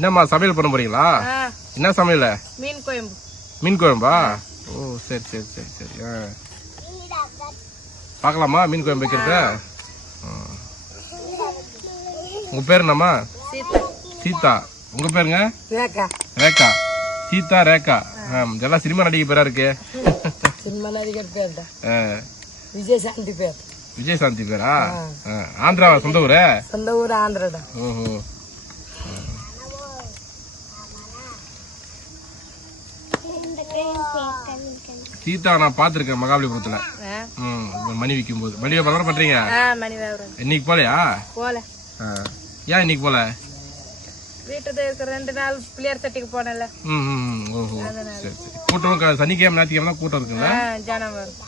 என்னம்மா சமையல் பண்ண போறீங்களா? என்ன சமையல்? min koyembu. மீன் குழம்பா? ஓ சரி சரி சரி சரி ஆ. பார்க்கலாமா மீன் குழம்பு வைக்கிறத ஆ. உங்க பேர் என்னம்மா. சீதா. உங்க பேருங்க. ரேகா. சீதா ரேகா. இதெல்லாம் சினிமா நடிகை பேரா இருக்கு? perda. ஆ, Vijay Santi per. விஜயசாந்தி பேரா. ஆந்திராவா? சொந்த ஊரு? சொந்த ஊர் ஆந்திரடா ஓஹோ. சீதா நான் பார்த்திருக்கேன் மகாபலிபுரத்துல. மணி விற்கும் போது மணி வியாபாரம் பண்றீங்க? இன்னைக்கு போலையா? போல. ஏன் இன்னைக்கு போல? வீட்டுல இருக்கிற ரெண்டு நாள் பிள்ளையார் சட்டிக்கு போனல ம் ம், ம். ஓஹோ. சரி சரி. கூட்டம் சனிக்கிழமை ஞாயிற்றுக்கிழமை கூட்டம் இருக்குல்ல? ஜனம் வரும்.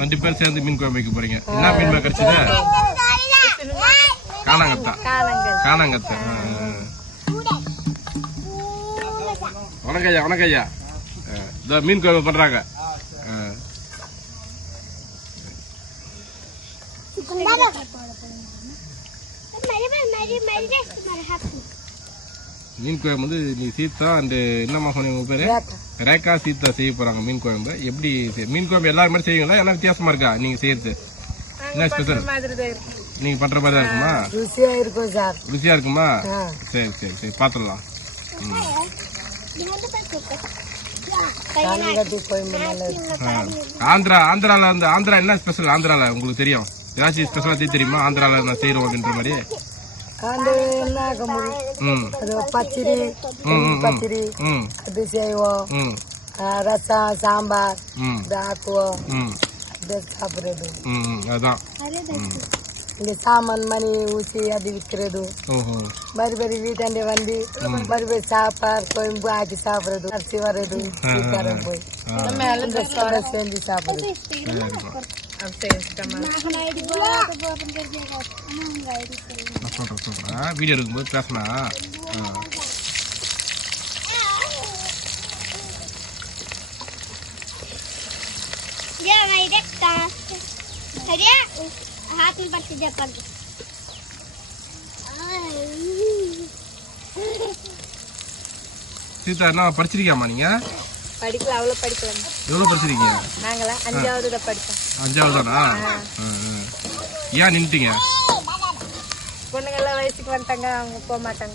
ரெண்டு பேர் சேர்ந்து மீன் குழம்பு வைக்க போறீங்க. என்ன மீன் குழம்பு கிடைச்சது? காணாங்கத்தா காலங்கள் காணாங்கத்தா ஆ, ஆ. வணக்கம் ஐயா வணக்கம் ஐயா ஆ, இதோ மீன் குழம்பு பண்றாங்க. மீன் குழம்பு வந்து நீ சீதா அண்ட் என்னம்மா சொன்னீங்க உங்க பேரு? ரேகா. சீதா செய்ய போறாங்க மீன் குழம்பு. எப்படி மீன் குழம்பு எல்லாரும் மாதிரி செய்வீங்களா? எல்லாம் வித்தியாசமா இருக்கா நீங்க செய்யறது? என்ன ஸ்பெஷல் நீங்க பண்ற மாதிரி தான் இருக்குமா? ருசியா இருக்கும் சார். ருசியா இருக்குமா? சரி சரி சரி பாத்துடலாம். ஆந்திரா ஆந்திரால வந்து ஆந்திரா என்ன ஸ்பெஷல் ஆந்திரால உங்களுக்கு தெரியும். ஏதாச்சும் ஸ்பெஷலா தெரியுமா? ஆந்திரால நான் செய்யறோம் அப்படின்ற மாதிரி ம், பச்சடி ம் அது செய்வோம் ம் ஆ, ரசம் சாம்பார் ஆக்குவோம் சாப்பிடுறது அதான் இங்க சாமான் மணி ஊசி அது விற்கிறது ஓஹோ மறுபடி வீட்டாண்ட வந்து மறுபடி சாப்பாடு கோயம்பு ஆக்கி சாப்பிடுறது அரிசி வர்றது சீக்கிரம் போய் செஞ்சு சாப்பிடுறது நான் சொல்றேன் சொல்றேன் வீடியோ எடுக்கும்போது பேசினா हाथ में पट्टी दे कर சீதா என்ன படிச்சிருக்கியாமா நீங்க படிக்கல அவ்வளவு படிக்கலாம் எவ்வளவு படிச்சிருக்கீங்க நாங்களா அஞ்சாவது தான் படிப்போம் அஞ்சாவது தானா ஏன் நின்ட்டீங்க பொண்ணுங்கெல்லாம் வயசுக்கு வந்துட்டாங்க அவங்க போக மாட்டாங்க.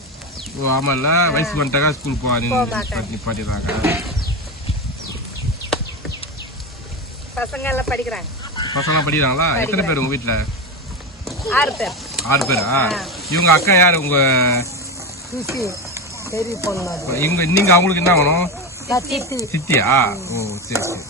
ஓ ஆமால்ல வயசுக்கு வந்துட்டாங்க ஸ்கூல் போக மாட்டேன். நிப்பாட்டிடுறாங்க பசங்க எல்லாம் படிக்கிறாங்க? பசங்களாம் படிக்கிறாங்களா? எத்தனை பேர் உங்க வீட்டுல ஆறு பேர். ஆறு பேரா? இவங்க அக்கா யாரு? உங்க இவங்க நீங்க அவங்களுக்கு என்ன வேணும்? சித்தி. சித்தியா? ஓ சரி சரி.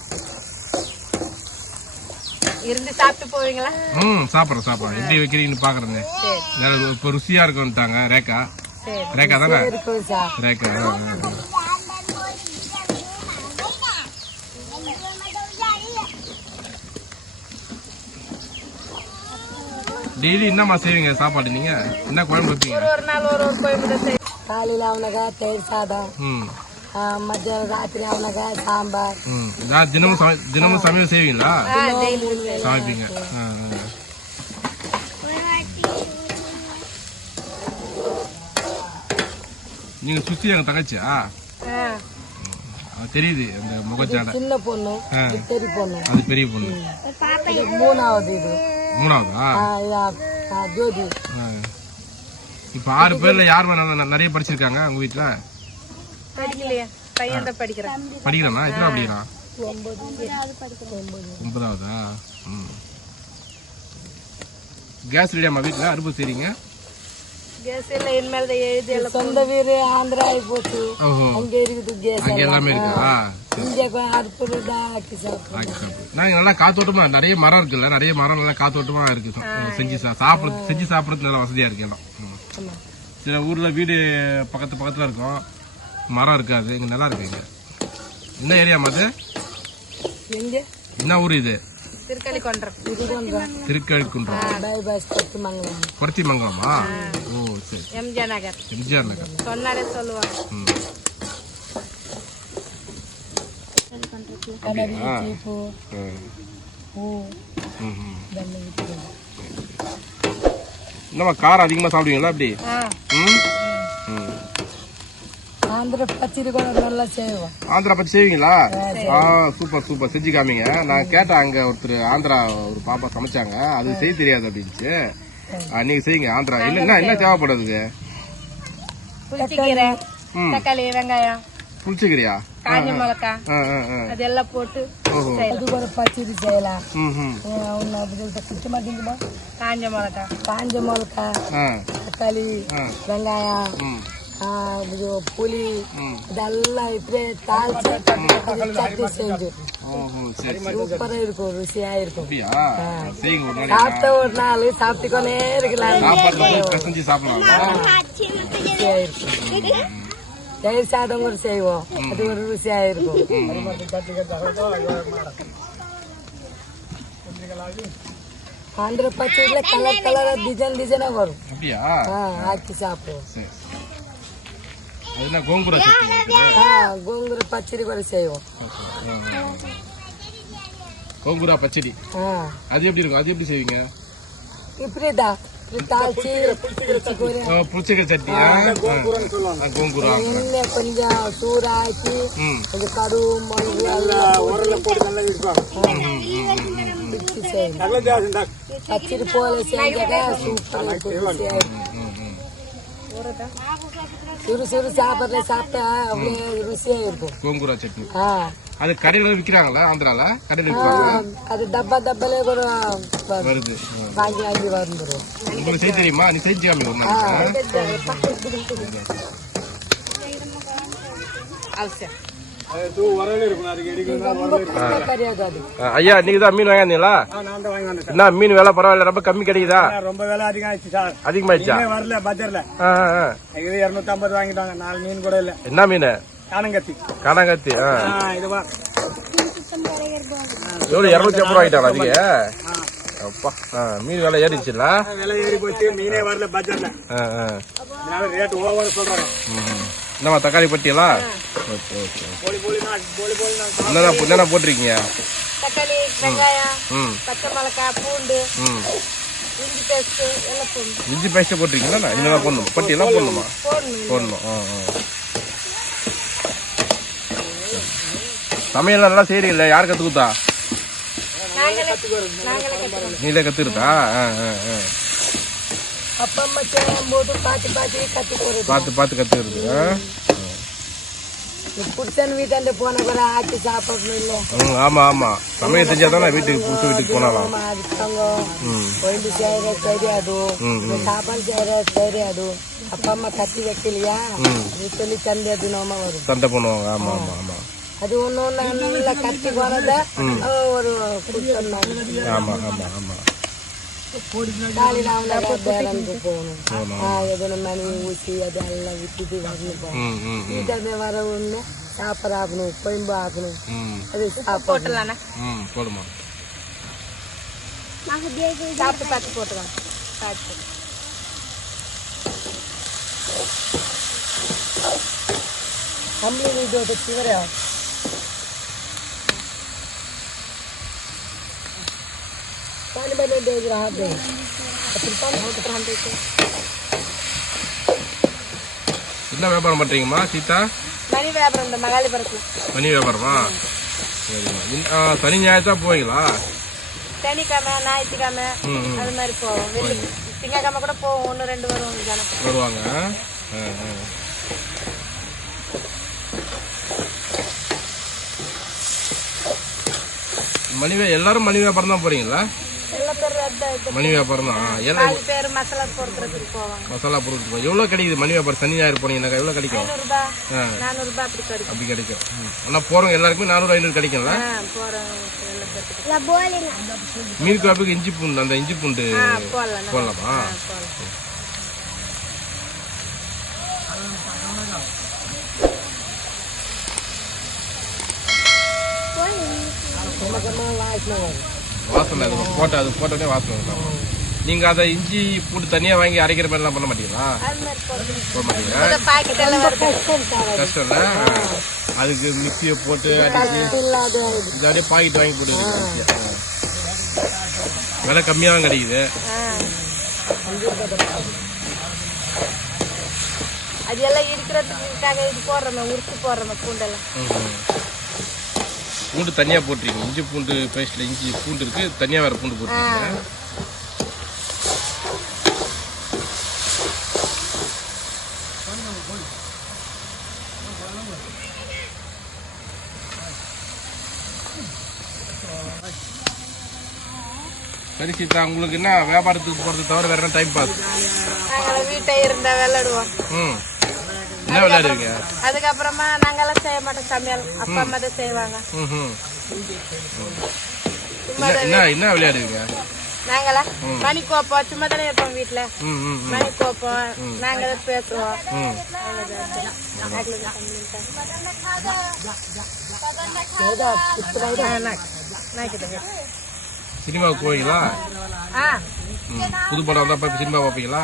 இருந்து சாப்பிட்டு போவீங்களா? ம் சாப்பிட்றேன் சாப்பிட்றேன் எப்படி வைக்கிறீங்கன்னு பாக்குறேன் சரி. இப்போ ருசியா இருக்குன்ட்டாங்க ரேகா. சரி. ரேகா தானே? இருக்கும் சார் ரேகா ஆ, ஆ, ஆ. டெய்லி என்னம்மா செய்வீங்க சாப்பாடு நீங்க? என்ன குழம்பு வைப்பீங்க? ஒரு ஒரு நாள் ஒரு ஒரு செய்ய காலையில் அவனக்கா தயிர் சாதம். ம். மத்தியானம் ராத்திரி அவனக்கா சாம்பார். தினமும் தினமும் சமையல் செய்வீங்களா? சமைப்பீங்க. நீங்க சுத்தி எங்க தங்கச்சியா? தெரியுது அந்த முகச்சாடை. சின்ன பொண்ணு பெரிய பொண்ணு. அது பெரிய பொண்ணு. மூணாவது இது. மூணாவதா? ஜோதி. இப்ப ஆறு பேர்ல யார் நிறைய படிச்சிருக்காங்க உங்க வீட்டுல படிக்கலையா? பையன் தான் படிக்கிறான். படிக்கிறானா. எத்தனை படிக்கிறான்? ஒன்பது. ஒன்பதாவதா? ம். கேஸ் ரெடியாமா வீட்டுல? அடுப்பு செய்றீங்க? கேஸ் எல்லாம் இனிமேல் தான் எழுதி எல்லாம் சொந்த வீடு ஆந்திரா ஆகி போச்சு. ஓஹோ. அங்க இருக்குது கேஸ் அங்க எல்லாமே. இருக்கா. நான் நல்லா காத்தோட்டமா நிறைய மரம் இருக்குல்ல நிறைய மரம் நல்லா காத்தோட்டமா இருக்கு. சா- செஞ்சு சாப்பிடுறது செஞ்சு சாப்பிடுறதுக்கு நல்லா வசதியா இருக்கு எல்லாம். சில ஊர்ல வீடு பக்கத்து பக்கத்துல இருக்கும். மரம் இருக்காது இங்க நல்லா இருக்கு இங்க. என்ன ஏரியா எங்க? என்ன ஊர் இது? திருக்கழுக்குன்றம் பைபாஸ் கொத்து மங்கலம் ஓ சரி. எம்ஜிஆர் நகர். எம்ஜிஆர் நகர். சொன்னாலே சொல்லுவாங்க. என்னம்மா காரம் அதிகமாக சாப்பிடுவீங்களா? அப்படி ம்? ஆந்திர பச்சடி கூட நல்லா செய்வோம். ஆந்திரா பத்தி செய்வீங்களா? ஆ சூப்பர் சூப்பர். செஞ்சு காமிங்க. நான் கேட்டேன் அங்க ஒருத்தர் ஆந்திரா ஒரு பாப்பா சமைச்சாங்க. அது செய்ய தெரியாது அப்படின்ச்சு நீங்க செய்யுங்க ஆந்திரா. என்ன என்ன என்ன தேவைப்படுதுக்கு புளிச்சக்கீரை தக்காளி. வெங்காயம். புளிச்சுக்கிறியா காஞ்ச மிளகா. அதெல்லாம் போட்டு அது கூட பச்சடி செய்யலாம். ம் ம். ஒன்று அப்படி குச்சி மாட்டீங்களா காஞ்ச மிளகா. காஞ்ச மிளகா ஆ. தக்காளி வெங்காயம். ம் ஆ, இது புளி ம் இதெல்லாம் இப்படியே தாளிச்சு அது சட்னி செஞ்சு ஓஹோ சரி சூப்பரா இருக்கும் ருசியா இருக்கும் அப்படியா செய்யுங்க ஒரு நாளைக்கு சாப்பிட்ட ஒரு நாள் சாப்பிட்டுக்கொண்டே இருக்கலாம் சாப்பாடு வந்து பிசைஞ்சு சாப்பிடலாம் ருசியா இருக்கும் தயிர் சாதம் கூட செய்வோம் அது ஒரு ருசியா இருக்கும் ஆந்திர பச்சடியில கலர் கலரா டிசைன் டிசைனா வரும் அப்படியா ஆ, ஆக்கி சாப்பிடுவோம் சரி அது என்ன கோங்குரா கோங்குர பச்சடி கூட செய்வோம் கோங்குரா பச்சடி ஆ, அது எப்படி இருக்கும் அது எப்படி செய்வீங்க இப்படிதான் புளிச்சுக்கொரு சட்னி கோங்குரா எண்ணெய் கொஞ்சம் சூடாக்கி ம் கொஞ்சம் மிளகு எல்லாம் பச்சடி போல சூப்பரா இருக்கும் ருசியா இருக்கும் ம் ம் சுறு சுறு சாப்பாடுல சாப்பிட்டா அவ்வளோ ருசியா இருக்கும். கோங்குரா சட்னி. அது கடையில விக்கிறாங்களா ஆந்திரால? கடையில விற்கிறாங்க அது டப்பா டப்பாலே கூட. வருது. வாங்கி வாங்கி வந்துடும் உங்களுக்கு செய்ய தெரியுமா? நீ செஞ்சு காமி ஒரு நாளைக்கு, அவசியம் ஐயா நீங்க தான் மீன் வாங்கினீங்களா என்ன மீன் விலை பரவாயில்ல ரொம்ப கம்மி கிடைக்குதா? ரொம்ப விலை அதிகம் ஆயிடுச்சு சார். அதிகமாயிடுச்சா? வரல பஜார்ல. இது இருநூத்தி ஐம்பது வாங்கிட்டாங்க நாலு மீன் கூட இல்ல. என்ன மீன்? காணங்கத்தி. காணாங்கத்தி ஆ. ஆ, இது வா. எவ்வளவு இருநூத்தி ஐம்பது ரூபா ஆகிட்டாங்களா அதிக அப்பா மீன் விலை ஏறிச்சுல விலை ஏறி போச்சு. மீனே வரல பஜார்ல ரேட் ஓவர் சொல்றாங்க. என்னம்மா தக்காளி பட்டியலா? Okay okay. என்னென்ன என்னென்ன போட்டிருக்கீங்க? தக்காளி வெங்காயம் பச்சை மிளகா பூண்டு இஞ்சி பேஸ்ட் எல்லாம் போடணும். இஞ்சி பேஸ்ட் போட்டிருக்கீங்களா? இதெல்லாம் போடணும்? பட்டியெல்லாம் போடணுமா போடணும்? ஆ ஆ. சமையல் நல்லா செய்றீங்களே? யார் கத்து கொடுத்தா? நாங்களே நாங்களே கட்டுறோம் நீங்களே கத்துக்கிட்டா ஆ ஆ ஆ. அப்பா அம்மா செய்யும்போது பார்த்து பார்த்து போறது பார்த்து பார்த்து கத்துக்கிறது ஆ? புருஷன் வீட்டாண்ட போன கூட ஆக்கி சாப்பிடணும் இல்ல. ம், ஆமா ஆமா. சமையல் செஞ்சா தானே வீட்டுக்கு புதுசு வீட்டுக்கு போனாலாம். அம்மா அதுக்கு தங்கம் ம். கொழுந்து செய்யற தெரியாது சாப்பாடு செய்யற தெரியாது அப்பா அம்மா வைக்கலையா? சொல்லி தினமா வரும். சண்டை பண்ணுவாங்க அது நல்லா போனதா ஒரு புருஷன் ஆமா ஆமா காலையில அவனை பேரந்து போகணும் ஆ, எதுனா மணி ஊசி அதெல்லாம் விட்டுட்டு வரணும் போகணும் ம் ம் ம் வீட்டாண்ட வர ஒண்ணு சாப்பாடு ஆக்கணும் கொழும்பு ஆக்கணும் ம் அது சாப்பாடு போட்டுடலாண்ணா ம் போடுமா சாப்பிட்டு பார்த்து போட்டுக்கலாம் சாப்பிட்டு நம்மளும் இது ஒரு சிவரா पानी बने दे रहा है फिर पानी होता रहा என்ன வியாபாரம் பண்றீங்கம்மா சீதா மணி வியாபாரம் இந்த மகாலிபுரத்துல மணி வியாபாரமா சரிம்மா இன்- ஆ, சனி ஞாயிறு தான் போவீங்களா சனிக்கிழமை ஞாயிற்றுக்கிழமை ம் ம் அது மாதிரி போவோம் வெள்ளி திங்கக்கிழமை கூட போவோம் ஒன்று ரெண்டு வரும் ஜனம் வருவாங்க ஆ, ஆ. மணி வே- எல்லாரும் மணி வியாபாரம் தான் போறீங்களா மணி வியாபாரம் தான். எல்லாம் பாதி பேர் மசாலா பொறுக்கிறதுக்கு போவாங்க. மசாலா பொருட்கள் எவ்வளோ கிடைக்குது? மணி வியாபாரம் சனி ஞாயிறு போனீங்கன்னாக்கா எவ்வளோ கிடைக்கும்? நானூறுரூபா அப்படி கிடைக்கும். அப்படி கிடைக்கும். ம். ஆனா போறவங்க எல்லாருக்குமே நானூறு ஐநூறு கிடைக்கும்ல? மீன் குழம்புக்கு இஞ்சி பூண்டு அந்த இஞ்சி பூண்டு போடலாம். போடலாமா? வாசனை அது போட்ட அது போட்டோடனே வாசனை வரும் நீங்க அதை இஞ்சி பூண்டு தனியா வாங்கி அரைக்கிற மாதிரி எல்லாம் பண்ண மாட்டீங்களா? போட மாட்டீங்களா? கஷ்டம் இல்ல அதுக்கு மிக்சியை போட்டு அடிச்சு அப்படியே பாக்கெட் வாங்கி போட்டு விலை கம்மியாக தான் கிடைக்குது அது எல்லாம் இருக்கிறதுக்காக இது போடுறோமே உருட்டு போடுறோமே பூண்டெல்லாம். பூண்டு தனியா போட்டுருக்கீங்க இஞ்சி பூண்டு பேஸ்ட்ல இஞ்சி பூண்டு இருக்கு. தனியா வேற பூண்டு போட்டுருக்கீங்க சரி சீதா உங்களுக்கு என்ன வியாபாரத்துக்கு போறது தவிர வேற என்ன டைம் பாஸ் வீட்டை இருந்தா விளையாடுவோம். ம். என்ன விளையாடுவீங்க? அதுக்கப்புறமா நாங்கெல்லாம் செய்ய மாட்டோம் சமையல். அப்பா அம்மா தான் செய்வாங்க. என்ன என்ன விளையாடுவீங்க? நாங்களா மணி கோப்பம் சும்மா தானே இருப்போம் வீட்டுல. மணி கோப்பம் நாங்க பேசுவோம். சினிமாவுக்கு போவீங்களா. புது படம் வந்தா சினிமா பார்ப்பீங்களா?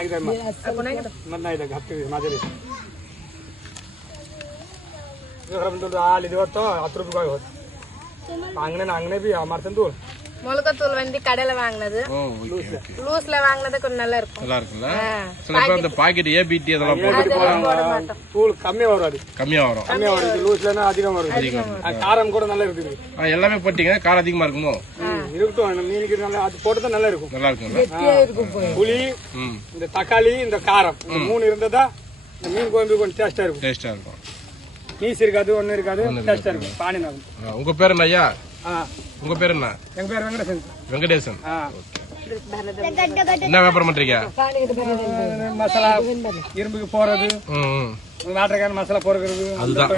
एकदा नाही घापते माझ्या रेस आले देवा तो தூள் முழுக்கத்தூள் கடையில வாங்கினது. லூஸ்ல வாங்கினது கொஞ்சம் நல்லா இருக்கும். நல்லா இருக்குல்ல வரும் அது. வரும். கம்மியா வரும். லூஸ்லனா அதிகம் வரும்? காரம் கூட நல்லா இருக்கு எல்லாமே போட்டீங்க காரம் அதிகமா இருக்குமோ? இருக்கட்டும் மீனுக்கு நல்லா அது போட்டு தான் நல்லா இருக்கும் நல்லா இருக்கும் புளி இந்த தக்காளி இந்த காரம் இந்த மூணு இருந்ததா இந்த மீன் குழம்பு கொஞ்சம் டேஸ்டா இருக்கும். டேஸ்டா இருக்கும். நீஸ் இருக்காது ஒன்றும் இருக்காது டேஸ்டா இருக்கும். பானி நாகும் உங்க பேர் என்ன ஐயா? ஆ. உங்க பேர் என்ன? எங்க பேர் வெங்கடேசன். வெங்கடேசன். ஆ. என்ன வியாபாரம் பண்றீங்க? மசாலா இரும்புக்கு போறது. நாட்டுக்கான மசாலா போடுறது அதுதான்.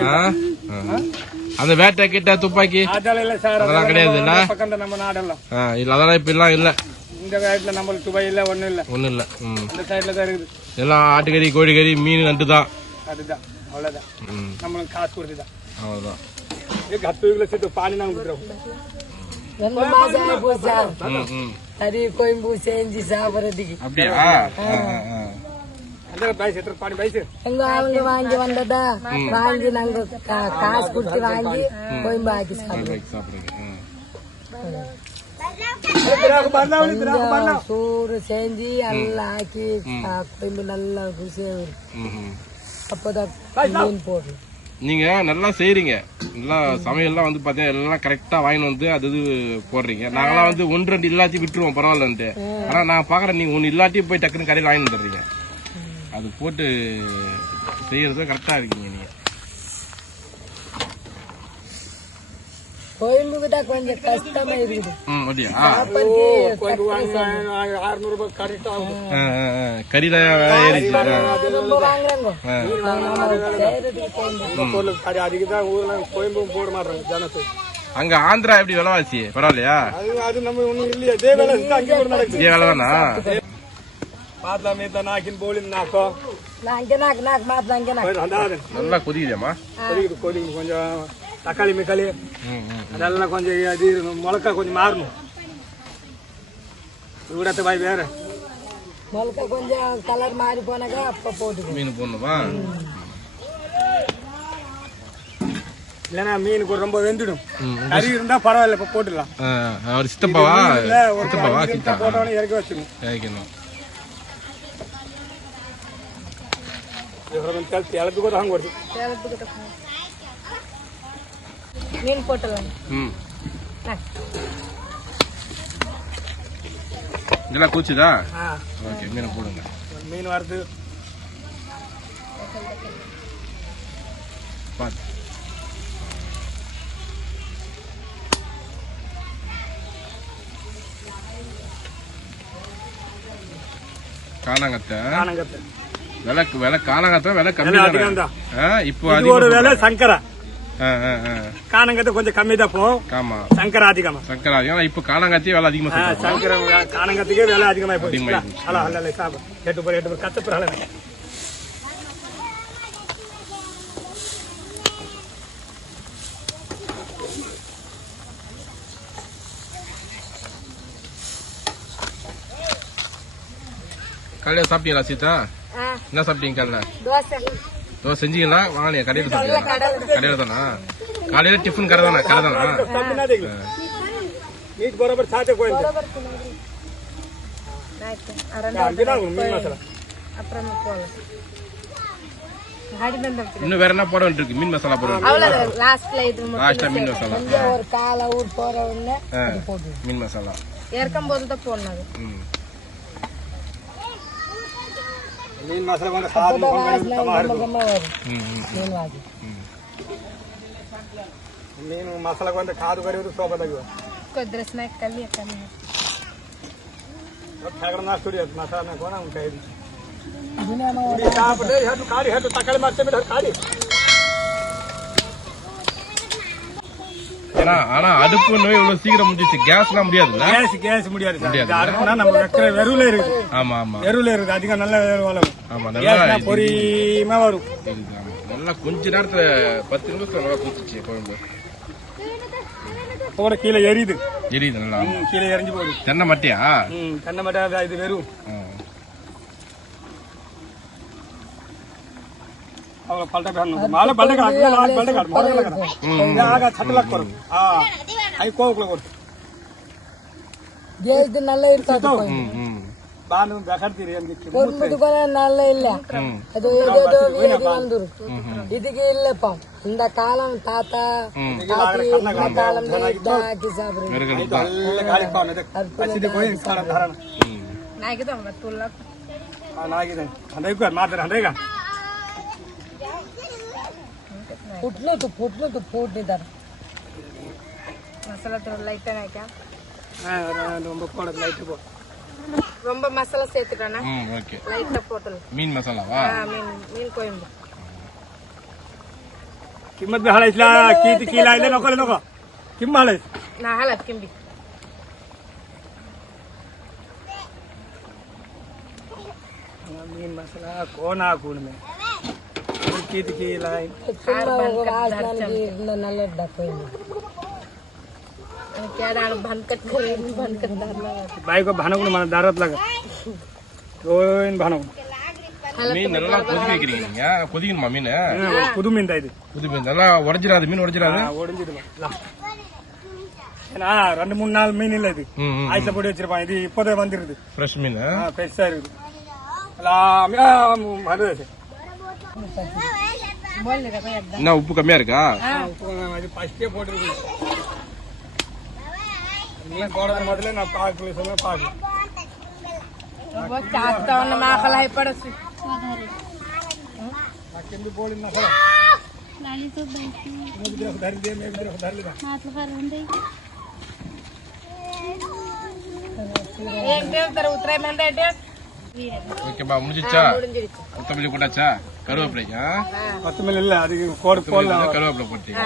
அந்த வேட்டை கிட்ட துப்பாக்கி? அதெல்லாம் இல்ல சார் அதெல்லாம் கிடையாது இல்ல? அதெல்லாம் இப்ப எல்லாம் இல்ல இந்த காலத்துல நம்மளுக்கு துபாய் இல்ல ஒண்ணும் இல்ல. அந்த சைடுல தான் இருக்குது. எல்லாம் ஆட்டுக்கறி கோழிக்கறி மீன் நண்டு தான். அதுதான் அவ்வளவுதான். நம்மளுக்கு காசு கொடுத்துதான் அவ்வளவுதான். ஹತ್ತು கிலோ சேர்த்து பானி நாங்க கொடுக்குறோம் கோயம்பு செஞ்சு சாப்பிட்றதுக்கு. அப்படியா? எங்க அவங்க வாங்கி வந்ததா? வாங்கி நாங்க கா- காசு கொடுத்து வாங்கி கோயம்பு ஆக்கி சாப்பிடுவோம். சோறு செஞ்சு எல்லாம் ஆக்கி கோயம்பு நல்லா ருசியா இருக்கும். அப்போதான் மீன் போடுறோம். நீங்க நல்லா செய்றீங்க. நல்லா சமையல்லாம் வந்து பாத்தீங்கன்னா எல்லாம் கரெக்டா வாங்கிட்டு வந்து அது இது போடுறீங்க. நாங்களாம் வந்து ஒன்று ரெண்டு இல்லாட்டி விட்டுருவோம் பரவாயில்லன்ட்டு. ஆனா நான் பாக்குறேன் நீங்க ஒன்னு இல்லாட்டி போய் டக்குன்னு கடையில் வாங்கி வந்துடுறீங்க. அது போட்டு செய்யறது கரெக்டா இருக்கீங்க நீங்க. கோயம்புக்கு தான் கொஞ்சம் கஷ்டமா இருக்குது. கறியில கோயம்பும் போட மாட்டாங்க ஜனத்துக்கு அங்க ஆந்திரா எப்படி விலைவாசி? பரவாயில்லையா? அது அது நம்ம ஒண்ணும் இல்லையா. இதே வேலை இதே வேலை தானா? ಮಾತ್ಲಮ್ಮ ಇದ್ದ ನಾಕಿನ ಬೋಳಿನ ನಾಕು ನಾಲ್ಕೆ ನಾಲ್ಕು ನಾಲ್ಕು ಮಾತ್ಲ ಹಂಗೆ ನಾಲ್ಕು ಅದಾದ நல்லா கொஞ்சம் தக்காளி மிக்காளி அதெல்லாம் கொஞ்சம் அது கொஞ்சம் மாறணும் இவ்வளோத்த பாய் வேற முழுக்க கொஞ்சம் கலர் மாறி போனாக்கா அப்போ போட்டுக்கணும் இல்லைன்னா மீன் கூட ரொம்ப வெந்துடும் கறி இருந்தா பரவாயில்ல இப்போ போட்டுடலாம் ஆ, போட்டோன்னு இறக்கி வச்சிடும் त्याला त्याला बिकत हांग वरती त्याला बिकत నేను పోటలను ఇలా కూర్చుదా ఓకే మీను పోడుంగా మీను అర్ధ పాత్ காணாங்கத்தை காணாங்கத்தை விலை விலை காணாங்கத்தை விலை கம்மி தானே? அதிகம் இப்போ அதிகம் ஒரு வேலை சங்கரா. காணங்கத்தை கொஞ்சம் கம்மி தான் போகும் ஆமா. சங்கரா அதிகமா. சங்கரா அதிகம். இப்போ காணாங்கத்தி விலை அதிகமா சங்கரம் காணங்கத்துக்கே வேலை போச்சு. அல்ல அல்ல அல்ல சாப்பிடும் எட்டு பேர் எட்டு பேர் கத்தப்புறாங்க காலையில சாப்பிட்டீங்களா சீதா? என்ன சாப்பிட்டீங்க காலைல? தோசை. செஞ்சீங்களா? வாங்கலையா? கடையில சாப்பிட்டீங்களா கடையில தானா? காலையில டிஃபன் கடை தானே? கடை தானா? அப்புறமா போகலாம். காடி வந்துடுச்சு இன்னும் வேற என்ன போட வேண்டியிருக்கு? மீன் மசாலா போட லாஸ்ட்ல இது லாஸ்டா மீன் மசாலா. ஒரு காலை ஊர் போற மீன் மசாலா. இறக்கும் போது தான் போடணும் ನೀನ್ ಮಸಾಲೆ ಬಂದ್ರೆ ಸಾರು ನೀನು ಮಸಾಲೆ ಬಂದ್ರೆ ಕಾದು ಕರಿಯೋದು ಸೋಬದಾಗಿವ ಕೊದ್ರೆ ಸ್ನಾಕ್ ಕಲ್ಲಿ ಕಮ್ಮಿ ठाकरनाथ सूर्य मसाला ना कोना उनका है काड़ी है तो तकड़ मारते में काड़ी ஏன்னா ஆனா அடுப்பு நோய் இவ்வளவு சீக்கிரம் முடிஞ்சிச்சு கேஸ்லாம் முடியாது கேஸ் கேஸ் முடியாது முடியாது அடுப்புனா நம்ம வைக்கிற வெறுவில் இருக்கு ஆமா ஆமா. வெறுவில் இருக்கு அதிகம் நல்ல வளரும். ஆமா நல்லா பொரியமா வரும். நல்லா கொஞ்ச நேரத்துல பத்து நிமிஷத்துல நல்லா குடிச்சிச்சு குழம்பு. போற கீழே எரியுது. எரியுது நல்லா. கீழே எரிஞ்சு போகுது. தென்னை மட்டியா? தென்னை மட்டையா இது வெறும். আমরা পাল্টা ভ্যান মালে পাল্টা কাট না লাগ পাল্টা কাট মরে লাগা না আগা ছাট লাগ করো আ আই কোকলে করো ದೇಶದ ನಲ್ಲ ಇರ್ತದೆ ಬಾನು ಬೇಕಾಡ್ತೀರಿ ಒಂದು ದುಕಾನ ನಲ್ಲ ಇಲ್ಲ ಅದು ಇದು ಬಂದರು ಇದಕ್ಕೆ ಇಲ್ಲಪ್ಪ ಇಂದ ಕಾಲಂ ತಾತ ತಾತಿ ಕಾಲ ಹಾಕಿ ಸಾಬ್ರಿ ನಾಯಿಗೆ ತೊಗೊಂಡು ತುಲ್ಲ ನಾಯಿಗೆ ಹಂಡ್ರೆಡ್ ಮಾತ್ರ ಹಂಡ್ರೆಗ फुटलो तो फुटलो तो फुट इधर மசாலா தூள் லைட்டா நினைக்கேன் ரொம்ப போட லைட்டு போ ரொம்ப மசாலா சேர்த்துட்டேன்னா ஓகே லைட்டா போட்டல் மீன் மசாலாவா மீன் மீன் குழம்பு किंमत भी हळायची किती किला आहे नको नको किंमत हळायची ना हळद किंबी मीन मसाला कोण हा कोण मी టికీటికి ఇలా बाई को भानक மீன் நல்லா கொதிக்க வைக்கிறீங்க நீங்க. மீன்? புது மீன் தான் இது. புது மீன். நல்லா உடஞ்சிடாது மீன் உடஞ்சிடாது. உடஞ்சிடலாம் ரெண்டு மூணு நாள் மீன் இல்ல இது. ஐஸ்ல வச்சிருப்பான் இது இப்போதான் வந்துருது. ஃப்ரெஷ் மீன்? ஃப்ரெஷ்ஷா இருக்குது. என்ன உப்பு கம்மியா இருக்கா? ஃபர்ஸ்டே போட்டுருக்கேன் போடுற முதல்ல நான் பார்க்கல சொல்ல பார்க்கலாம் చేస్తా ఉన్న మా అక్కలు పడచ్చు నాకెందుకు పోలింది అసలు ఇంకా ముందు ఇచ్చా கருவேப்பிலைக்கா கொத்தமல்லி இல்லை அதுக்கு கோடு போடல கருவேப்பிலை போட்டீங்க.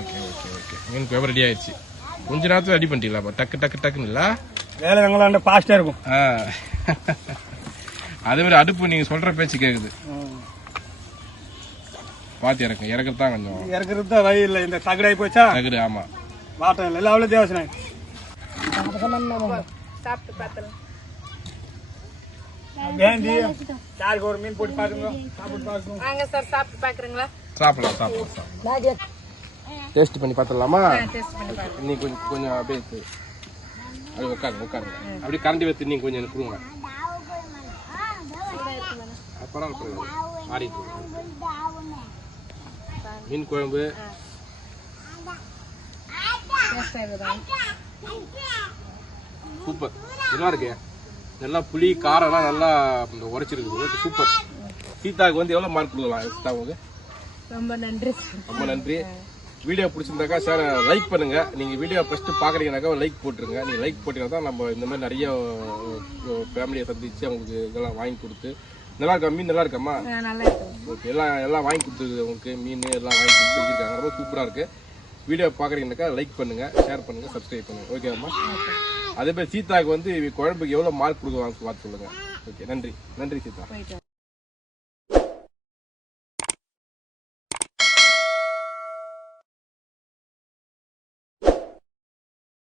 Okay okay okay. மீன் குழம்பு ரெடி ஆயிடுச்சு. கொஞ்ச நேரத்தில் ரெடி பண்ணிட்டீங்களா டக்கு டக்கு டக்குன்னு இல்லை? வேலை ஃபாஸ்ட்டாக இருக்கும். அதே மாதிரி அடுப்பு நீங்கள் சொல்கிற பேச்சு கேட்குது பார்த்து இறக்கும் இறக்குறது கொஞ்சம். இறக்குறது தான் வழி இல்லை. இந்த தகுடாகி போச்சா? தகுடு ஆமாம் வாட்டம் இல்லை அவ்வளோ தேவசனம் வேண்டி. யாருக்கு ஒரு மீன் போட்டு பாருங்க. சாப்பிட்டு பாருங்க. வாங்க சார் சாப்பிட்டு பாக்குறீங்களா? சாப்பிடலாம் சாப்பிடலாம் டேஸ்ட் பண்ணி பார்த்துடலாமா? டேஸ்ட் பண்ணி பாருங்க. நீ கொஞ்சம் கொஞ்சம் அப்படியே. அப்படியே உட்காருங்க உட்காருங்க. அப்படியே கரண்டி வைத்து நீங்க கொஞ்சம் எனக்கு கொடுங்க. ஆ, பரவாயில்ல இருக்கு. மீன் குழம்பு. சூப்பர். நல்லா இருக்கு. நல்லா புளி காரம்லாம் நல்லா ஓகே சூப்பர் சீதாவுக்கு வந்து எவ்வளோ மார்க் கொடுக்கலாம் சீதாவுக்கு? ரொம்ப நன்றி. ரொம்ப நன்றி. வீடியோ பிடிச்சிருந்தாக்கா சார் லைக் பண்ணுங்க. நீங்க வீடியோ ஃபர்ஸ்ட் பாக்குறீங்கனாக்கா லைக் போட்டுருங்க. நீங்க லைக் போட்டீங்கன்னா தான் நம்ம இந்த மாதிரி நிறைய ஃபேமிலியை சந்திச்சு அவங்களுக்கு இதெல்லாம் வாங்கி கொடுத்து. நல்லா இருக்கா மீன் நல்லா இருக்காம்மா? ஓகே எல்லாம் எல்லாம் வாங்கி கொடுத்துருது உங்களுக்கு மீன் எல்லாம் வாங்கி கொடுத்து செஞ்சிருக்காங்க. ரொம்ப சூப்பரா இருக்கு. வீடியோ பாக்குறீங்கனாக்கா லைக் பண்ணுங்க ஷேர் பண்ணுங்க சப்ஸ்கிரைப் பண்ணுங்க. ஓகேம்மா அதே மாதிரி சீதாவுக்கு வந்து குழம்புக்கு எவ்வளவு மார்க் கொடுக்குவாங்க பார்த்து சொல்லுங்க. ஓகே நன்றி. நன்றி சீதா.